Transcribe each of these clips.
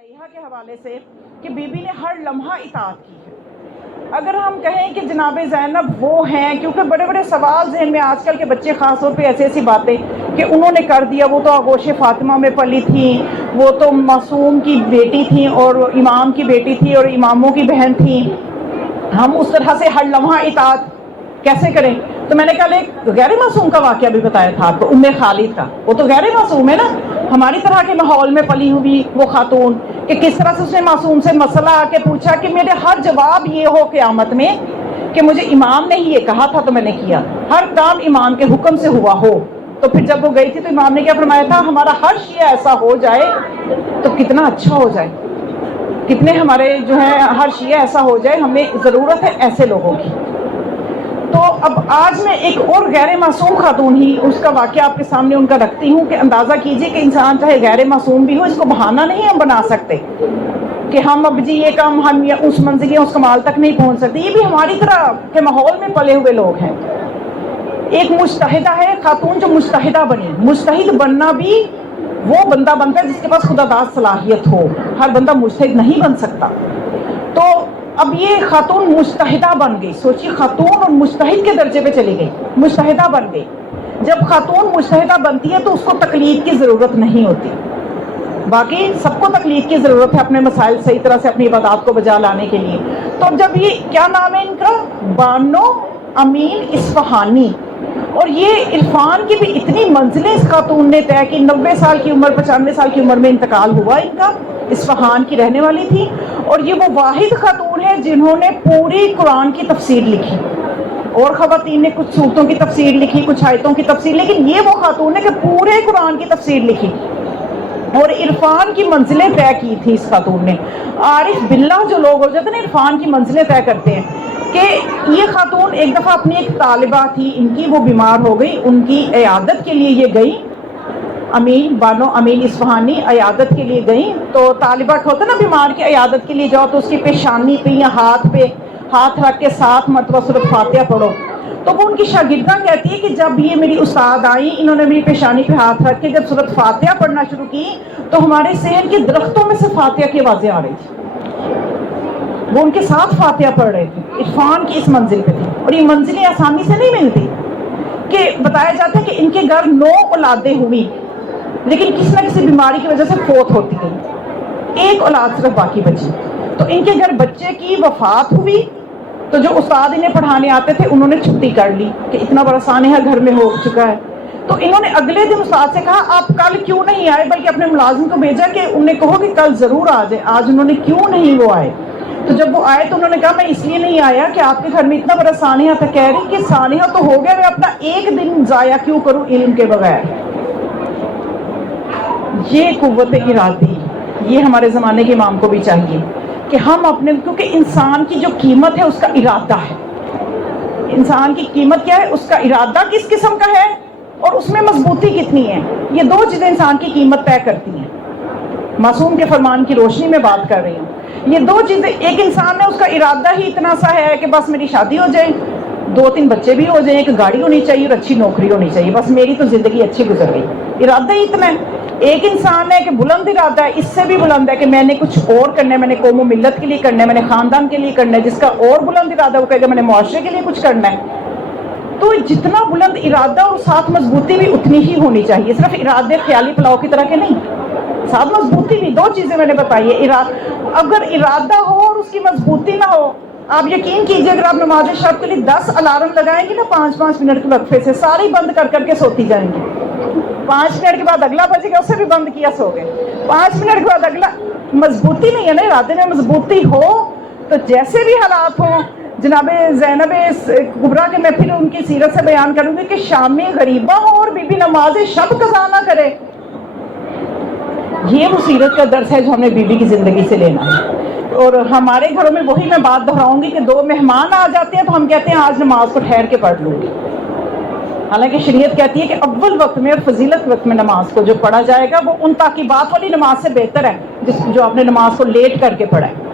علیہا کے حوالے سے کہ بی بی نے ہر لمحہ اطاعت کی ہے۔ اگر ہم کہیں کہ جناب زینب وہ ہیں، کیونکہ بڑے بڑے سوال ذہن میں آج کل کے بچے خاص طور پہ ایسی باتیں کہ انہوں نے کر دیا، وہ تو آغوش فاطمہ میں پلی تھیں، وہ تو معصوم کی بیٹی تھیں اور امام کی بیٹی تھی اور اماموں کی بہن تھیں، ہم اس طرح سے ہر لمحہ اطاعت کیسے کریں؟ تو میں نے کل ایک غیر معصوم کا واقعہ بھی بتایا تھا آپ کو، ام خالد کا۔ وہ تو غیر معصوم ہے نا، ہماری طرح کے ماحول میں پلی ہوئی وہ خاتون، کہ کس طرح سے اس نے معصوم سے مسئلہ آ کے پوچھا کہ میرے ہر جواب یہ ہو قیامت میں کہ مجھے امام نے ہی یہ کہا تھا تو میں نے کیا، ہر کام امام کے حکم سے ہوا ہو۔ تو پھر جب وہ گئی تھی تو امام نے کیا فرمایا تھا؟ ہمارا ہر شیعہ ایسا ہو جائے تو کتنا اچھا ہو جائے، کتنے ہمارے جو ہے ہر شیعہ ایسا ہو جائے، ہمیں ضرورت ہے ایسے لوگوں کی۔ تو اب آج میں ایک اور غیر معصوم خاتون ہی اس کا واقعہ آپ کے سامنے ان کا رکھتی ہوں کہ اندازہ کیجئے کہ انسان چاہے غیر معصوم بھی ہو، اس کو بہانہ نہیں ہم بنا سکتے کہ ہم اب جی یہ کام ہم اس منزل یا اس کمال تک نہیں پہنچ سکتے۔ یہ بھی ہماری طرح کے ماحول میں پلے ہوئے لوگ ہیں۔ ایک مجتہدہ ہے خاتون جو مجتہدہ بنی، مجتہد بننا بھی وہ بندہ بنتا ہے جس کے پاس خدا داد صلاحیت ہو، ہر بندہ مجتہد نہیں بن سکتا۔ تو اب یہ خاتون مجتہدہ بن گئی، سوچیے خاتون اور مجتہد کے درجے پہ چلی گئی، مجتہدہ بن گئی۔ جب خاتون مجتہدہ بنتی ہے تو اس کو تقلید کی ضرورت نہیں ہوتی، باقی سب کو تقلید کی ضرورت ہے اپنے مسائل صحیح طرح سے اپنی عبادات کو بجا لانے کے لیے۔ تو اب جب یہ کیا نام ہے ان کا؟ بانو امین اصفہانی، اور یہ عرفان کی بھی اتنی منزلیں اس خاتون نے طے کی، 90 سال کی عمر 95 سال کی عمر میں انتقال ہوا ان کا، اصفہان کی رہنے والی تھی، اور یہ وہ واحد خاتون ہے جنہوں نے پوری قرآن کی تفسیر لکھی۔ اور خواتین نے کچھ صورتوں کی تفسیر لکھی، کچھ آیتوں کی تفسیر، لیکن یہ وہ خاتون ہے کہ پورے قرآن کی تفسیر لکھی اور عرفان کی منزلیں طے کی تھی اس خاتون نے۔ عارف باللہ جو لوگ ہو جاتے ہیں نا، عرفان کی منزلیں طے کرتے ہیں۔ کہ یہ خاتون ایک دفعہ اپنی ایک طالبہ تھی ان کی، وہ بیمار ہو گئی، ان کی عیادت کے لیے یہ گئی، بانو امین اصفہانی عیادت کے لیے گئی۔ تو طالبہ کا ہوتا ہے نا، بیمار کی عیادت کے لیے جاؤ تو اس کی پیشانی پہ یا ہاتھ پہ ہاتھ رکھ کے 7 مرتبہ سورۃ فاتحہ پڑھو۔ تو وہ ان کی شاگردہ کہتی ہے کہ جب یہ میری استاد آئی، انہوں نے میری پیشانی پہ ہاتھ رکھ کے جب سورۃ فاتحہ پڑھنا شروع کی تو ہمارے صحن کے درختوں میں سے فاتحہ کی آوازیں آ رہی تھی۔ وہ ان کے ساتھ فاتحہ پڑھ رہے تھے، عرفان کی اس منزل پہ تھی، اور یہ منزلیں آسانی سے نہیں ملتی۔ کہ بتایا جاتا ہے کہ ان کے گھر 9 اولادیں ہوئی، لیکن کسی نہ کسی بیماری کی وجہ سے فوت ہوتی گئی، ایک اولاد صرف باقی بچی۔ تو ان کے گھر بچے کی وفات ہوئی تو جو استاد انہیں پڑھانے آتے تھے انہوں نے چھٹی کر لی کہ اتنا بڑا سانحہ گھر میں ہو چکا ہے۔ تو انہوں نے اگلے دن استاد سے کہا آپ کل کیوں نہیں آئے، بلکہ اپنے ملازم کو بھیجا کہ انہیں کہو کہ کل ضرور آ جائے۔ آج انہوں نے کیوں نہیں وہ آئے؟ تو جب وہ آئے تو انہوں نے کہا میں اس لیے نہیں آیا کہ آپ کے گھر میں اتنا بڑا سانحہ تھا۔ کہہ رہی کہ سانحہ تو ہو گیا، میں اپنا ایک دن ضائع کیوں کروں علم کے بغیر۔ یہ قوت ارادی یہ ہمارے زمانے کے امام کو بھی چاہیے کہ ہم اپنے، کیونکہ انسان کی جو قیمت ہے اس کا ارادہ ہے۔ انسان کی قیمت کیا ہے؟ اس کا ارادہ کس قسم کا ہے اور اس میں مضبوطی کتنی ہے۔ یہ 2 چیزیں انسان کی قیمت طے کرتی ہیں۔ معصوم کے فرمان کی روشنی میں بات کر رہی ہوں۔ یہ 2 چیزیں، ایک انسان ہے اس کا ارادہ ہی اتنا سا ہے کہ بس میری شادی ہو جائے، 2-3 بچے بھی ہو جائیں، ایک گاڑی ہونی چاہیے اور اچھی نوکری ہونی چاہیے، بس میری تو زندگی اچھی گزر گئی، ارادہ ہی اتنا ہے۔ ایک انسان ہے کہ بلند ارادہ ہے، اس سے بھی بلند ہے کہ میں نے کچھ اور کرنا ہے، میں نے قوم و ملت کے لیے کرنا ہے، میں نے خاندان کے لیے کرنا ہے۔ جس کا اور بلند ارادہ ہے وہ کہے گا میں نے معاشرے کے لیے کچھ کرنا ہے۔ تو جتنا بلند ارادہ اور ساتھ مضبوطی بھی اتنی ہی ہونی چاہیے، صرف ارادے خیالی پلاؤ کی طرح کے نہیں، ساتھ مضبوطی بھی۔ 2 چیزیں میں نے بتائی ہے۔ اگر ارادہ ہو اور اس کی مضبوطی نہ ہو، آپ یقین کیجئے اگر آپ نماز شب کے لیے 10 الارم لگائیں گے نا 5-5 منٹ کے وقفے سے، ساری بند کر کر کے سوتی جائیں گی۔ 5 منٹ کے بعد اگلا بجے گا، اسے بھی بند کیا سو گئے، 5 منٹ کے بعد اگلا۔ مضبوطی نہیں ہے نا، ارادے میں مضبوطی ہو تو جیسے بھی حالات ہوں۔ جناب زینب کبریٰ کے میں پھر ان کی سیرت سے بیان کروں گی کہ شامی غریبہ ہو اور بی بی نماز شب قضا نہ کرے۔ یہ وہ سیرت کا درس ہے جو ہم نے بی بی کی زندگی سے لینا ہے۔ اور ہمارے گھروں میں وہی میں بات دہراؤں گی کہ 2 مہمان آ جاتے ہیں تو ہم کہتے ہیں آج نماز کو ٹھہر کے پڑھ لوں گی، حالانکہ شریعت کہتی ہے کہ اول وقت میں اور فضیلت وقت میں نماز کو جو پڑھا جائے گا وہ ان تاکیبات والی نماز سے بہتر ہے جو آپ نے نماز کو لیٹ کر کے پڑھا ہے۔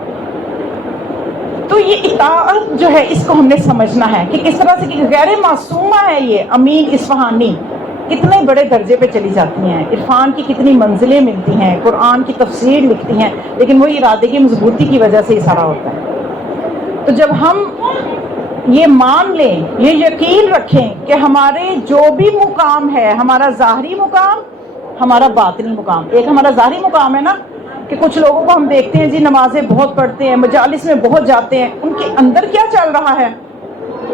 تو یہ اطاعت جو ہے اس کو ہم نے سمجھنا ہے کہ کس طرح سے، کہ غیر معصومہ ہے یہ امین اصفہانی، کتنے بڑے درجے پہ چلی جاتی ہیں، عرفان کی کتنی منزلیں ملتی ہیں، قرآن کی تفسیر لکھتی ہیں، لیکن وہ ارادے کی مضبوطی کی وجہ سے ہی سارا ہوتا ہے۔ تو جب ہم یہ مان لیں، یہ یقین رکھیں کہ ہمارے جو بھی مقام ہے، ہمارا ظاہری مقام، ہمارا باطنی مقام، ایک ہمارا ظاہری مقام ہے نا کہ کچھ لوگوں کو ہم دیکھتے ہیں جی نمازیں بہت پڑھتے ہیں، مجالس میں بہت جاتے ہیں، ان کے اندر کیا چل رہا ہے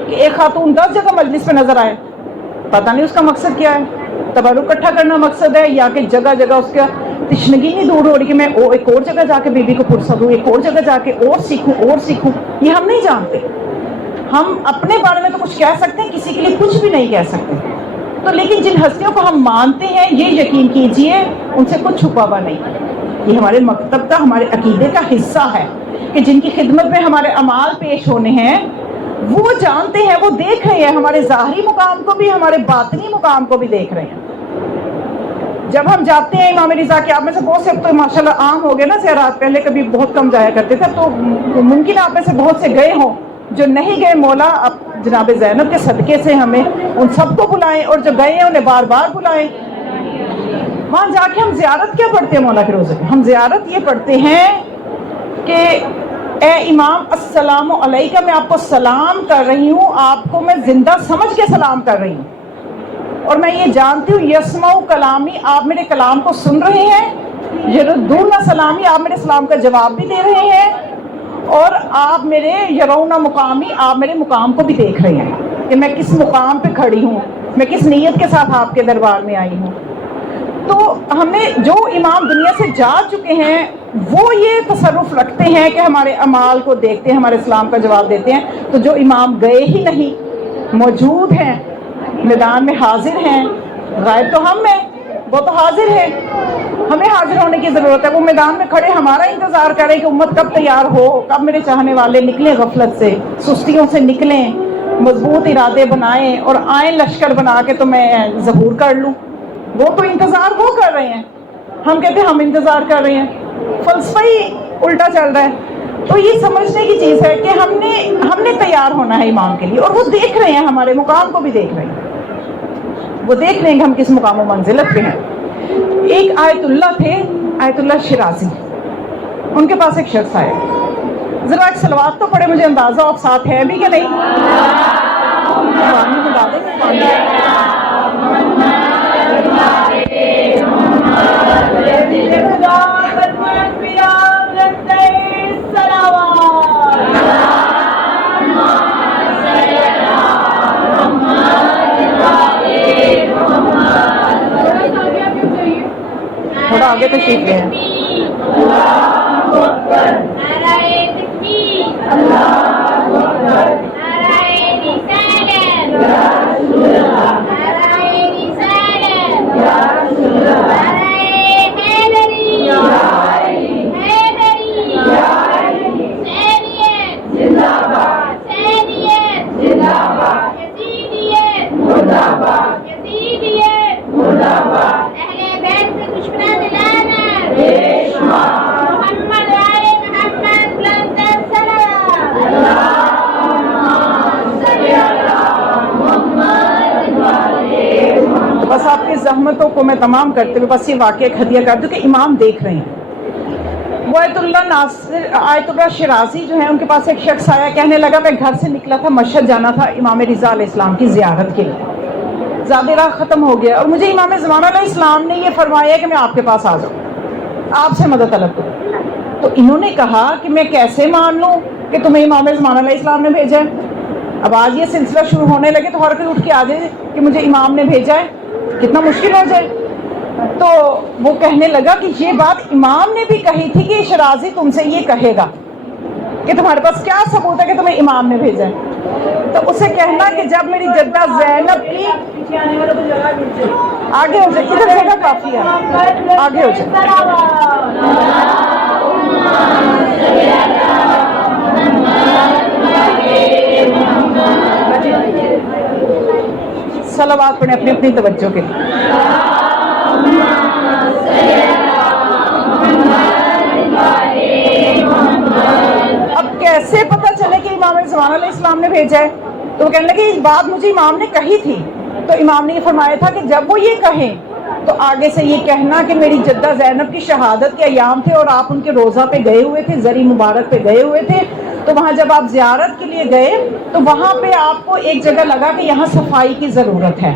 کہ ایک خاتون 10 جگہ مجلس پہ نظر آئے، پتہ نہیں اس کا مقصد کیا ہے، تبرک اکٹھا کرنا مقصد ہے یا کہ جگہ جگہ اس کا تشنگی نہیں دور ہو رہی کہ میں ایک اور جگہ جا کے بیوی کو پرسا دوں، ایک اور جگہ جا کے اور سیکھوں، یہ ہم نہیں جانتے۔ ہم اپنے بارے میں تو کچھ کہہ سکتے ہیں، کسی کے لیے کچھ بھی نہیں کہہ سکتے، تو لیکن جن ہستیوں کو ہم مانتے ہیں یہ یقین کیجئے ان سے کچھ چھپا ہوا نہیں، یہ ہمارے مکتب کا، ہمارے عقیدے کا حصہ ہے کہ جن کی خدمت میں ہمارے اعمال پیش ہونے ہیں وہ جانتے ہیں، وہ دیکھ رہے ہیں، ہمارے ظاہری مقام کو بھی، ہمارے باطنی مقام کو بھی دیکھ رہے ہیں۔ جب ہم جاتے ہیں امام رضا کے، آپ میں سے بہت سے اب تو ماشاءاللہ عام ہو گئے نا زیارات، پہلے کبھی بہت کم جایا کرتے تھے، تو ممکن آپ میں سے بہت سے گئے ہوں، جو نہیں گئے مولا اب جناب زینب کے صدقے سے ہمیں ان سب کو بلائیں، اور جو گئے ہیں انہیں بار بار بلائیں۔ وہاں جا کے ہم زیارت کیا پڑھتے ہیں مولا کے روزے میں؟ ہم زیارت یہ پڑھتے ہیں کہ اے امام السلام علیکہ، میں آپ کو سلام کر رہی ہوں، آپ کو میں زندہ سمجھ کے سلام کر رہی ہوں، اور میں یہ جانتی ہوں یسمع کلامی، آپ میرے کلام کو سن رہے ہیں، یردون سلامی، آپ میرے سلام کا جواب بھی دے رہے ہیں، اور آپ میرے یرون مقامی، آپ میرے مقام کو بھی دیکھ رہے ہیں کہ میں کس مقام پہ کھڑی ہوں، میں کس نیت کے ساتھ آپ کے دربار میں آئی ہوں۔ تو ہمیں جو امام دنیا سے جا چکے ہیں وہ یہ تصرف رکھتے ہیں کہ ہمارے اعمال کو دیکھتے ہیں، ہمارے اسلام کا جواب دیتے ہیں، تو جو امام گئے ہی نہیں، موجود ہیں، میدان میں حاضر ہیں، غائب تو ہم ہیں، وہ تو حاضر ہیں، ہمیں حاضر ہونے کی ضرورت ہے، وہ میدان میں کھڑے ہمارا انتظار کریں کہ امت کب تیار ہو، کب میرے چاہنے والے نکلیں غفلت سے، سستیوں سے نکلیں، مضبوط ارادے بنائیں اور آئیں لشکر بنا کے تو میں ظہور کر لوں۔ وہ تو انتظار وہ کر رہے ہیں، ہم کہتے ہیں ہم انتظار کر رہے ہیں، فلسفہ ہی الٹا چل رہا ہے۔ تو یہ سمجھنے کی چیز ہے کہ ہم نے تیار ہونا ہے امام کے لیے، اور وہ دیکھ رہے ہیں، ہمارے مقام کو بھی دیکھ رہے ہیں، وہ دیکھ رہے ہیں کہ ہم کس مقام و منزلت پہ ہیں۔ ایک آیت اللہ تھے، آیت اللہ شرازی، ان کے پاس ایک شخص آیا، ذرا ایک صلوات تو پڑھے، مجھے اندازہ آپ ساتھ ہے بھی کہ نہیں، پانی میں ڈالیں گے پانی۔ تھوڑا آگے تشریف لے ہیں۔ بس آپ کی زحمتوں کو میں تمام کرتے ہوئے بس یہ واقعہ ایک ہدیہ کر دوں کہ امام دیکھ رہے ہیں۔ وہ آیت اللہ شرازی جو ہے، ان کے پاس ایک شخص آیا، کہنے لگا میں گھر سے نکلا تھا، مشہد جانا تھا امام رضا علیہ السلام کی زیارت کے لیے، زیادہ راہ ختم ہو گیا، اور مجھے امام زمانہ علیہ السلام نے یہ فرمایا کہ میں آپ کے پاس آ جاؤں، آپ سے مدد طلب کروں۔ تو انہوں نے کہا کہ میں کیسے مان لوں کہ تمہیں امام زمانہ علیہ السلام نے بھیجا ہے؟ اب آج یہ سلسلہ شروع ہونے لگے تو ہر کوئی اٹھ کے آ جائے کہ مجھے امام نے بھیجا ہے، کتنا مشکل ہو جائے۔ تو وہ کہنے لگا کہ یہ بات امام نے بھی کہی تھی کہ شرازی تم سے یہ کہے گا کہ تمہارے پاس کیا ثبوت ہے کہ تمہیں امام نے بھیجا ہے؟ تو اسے کہنا کہ جب میری جدہ زینب کی، آگے ہو جائے، ادھر جگہ کافی ہے، آگے ہو جائے، صلوات پڑھیں اپنی اپنی توجہ کے لیے۔ اب کیسے پتہ چلے کہ امام زمان علیہ السلام نے بھیجا ہے؟ تو وہ کہنے لگے یہ بات مجھے امام نے کہی تھی تو امام نے یہ فرمایا تھا کہ جب وہ یہ کہیں تو آگے سے یہ کہنا کہ میری جدہ زینب کی شہادت کے ایام تھے اور آپ ان کے روضہ پہ گئے ہوئے تھے، زری مبارک پہ گئے ہوئے تھے، تو وہاں جب آپ زیارت کے لیے گئے تو وہاں پہ آپ کو ایک جگہ لگا کہ یہاں صفائی کی ضرورت ہے،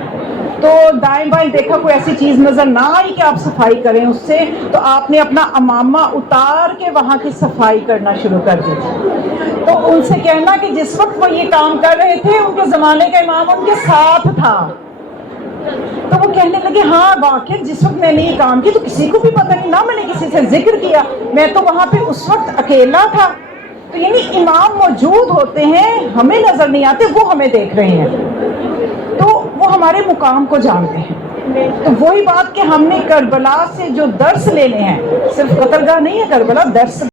تو دائیں بائیں دیکھا کوئی ایسی چیز نظر نہ آئی کہ آپ صفائی کریں اس سے، تو آپ نے اپنا امامہ اتار کے وہاں کی صفائی کرنا شروع کر دی تھی۔ تو ان سے کہنا کہ جس وقت وہ یہ کام کر رہے تھے ان کے زمانے کا امام ان کے ساتھ تھا، تو وہ کہنے لگے ہاں واقعی جس وقت میں نے یہ کام کیا تو کسی کو بھی پتہ نہیں، نہ میں نے کسی سے ذکر کیا، میں تو وہاں پہ اس وقت اکیلا تھا۔ تو یعنی امام موجود ہوتے ہیں، ہمیں نظر نہیں آتے، وہ ہمیں دیکھ رہے ہیں، تو وہ ہمارے مقام کو جانتے ہیں۔ تو وہی بات کہ ہم نے کربلا سے جو درس لینے ہیں، صرف قتل گاہ نہیں ہے کربلا، درس